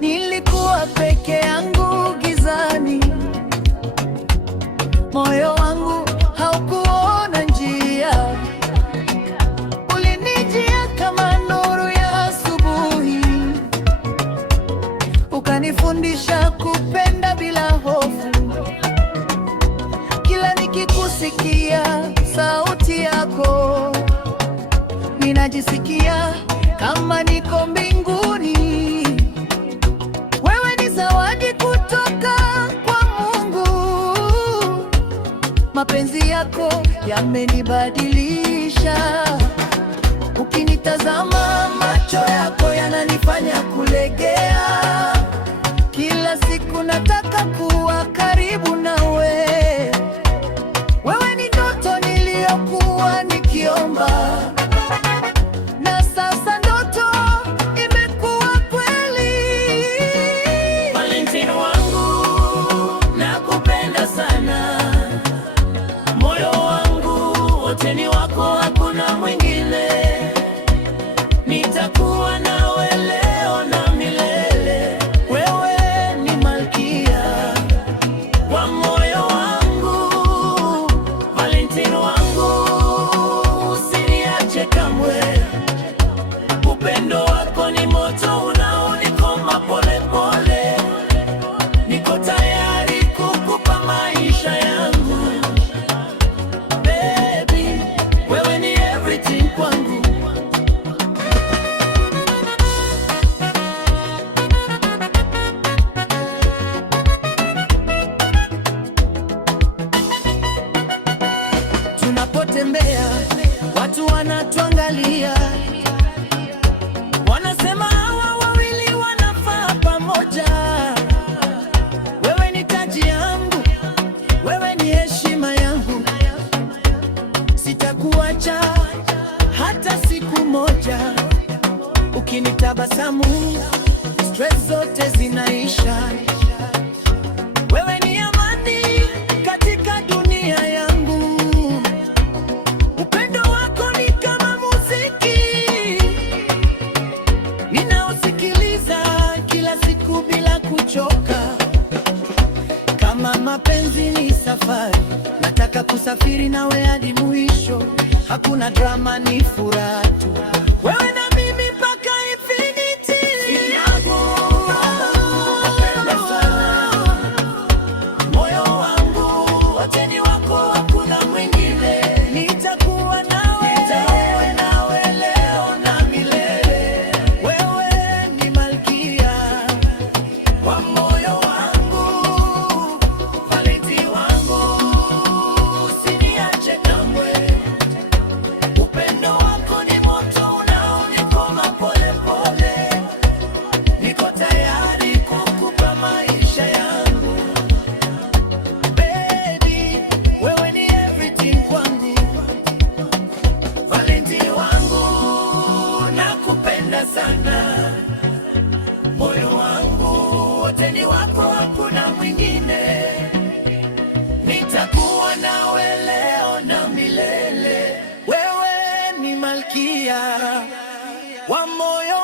Nilikuwa peke yangu gizani, moyo wangu haukuona njia. Ulinijia kama nuru ya asubuhi, ukanifundisha kupenda bila hofu. Kila nikikusikia sauti yako, ninajisikia kama niko mbinguni. Wewe ni zawadi kutoka kwa Mungu. Mapenzi yako yamenibadilisha. Ukinitazama, macho yako yananifanya kulegea. Kila siku nataka kuwa karibu nawe. Wewe ni ndoto niliyokuwa nikiomba, na sasa ndoto imekuwa kweli. Valentine wangu, nakupenda sana. Moyo wangu wote ni wako, hakuna mwingine. Nitakuwa nawe leo na milele. Wewe ni malkia wa moyo wangu. Valentine wangu, usiniache kamwe. Upendo wako ni moto unaonikoma pole pole. Niko tayari kukupa maisha yangu. Baby, wewe ni everything kwangu. Tunapotembea watu wanatuangalia, wanasema hawa wawili wanafaa pamoja. Wewe ni taji yangu, wewe ni heshima yangu. Sitakuacha hata siku moja. Ukinitabasamu, stress zote zinaisha. Wewe ni amani katika dunia yangu. Upendo wako ni kama muziki ninaosikiliza kila siku bila kuchoka. Kama mapenzi ni safari, nataka kusafiri nawe hadi mwisho. Hakuna drama, ni furaha tu. Wewe na mimi mpaka infinity. Nakupenda sana. Moyo wangu wote ni wako, hakuna mwingine. Nitakuwa nawe leo na milele. wewe ni malkia Wa moyo wangu, Valentine wangu, usiniache kamwe. Upendo wako ni moto unaonikoma pole pole. Niko tayari kukupa maisha yangu. baby, wewe ni everything kwangu. Valentine wangu, nakupenda sana. Moyo wangu wote ni wako, hakuna mwingine. Nitakuwa nawe leo na milele. Wewe ni malkia wa moyo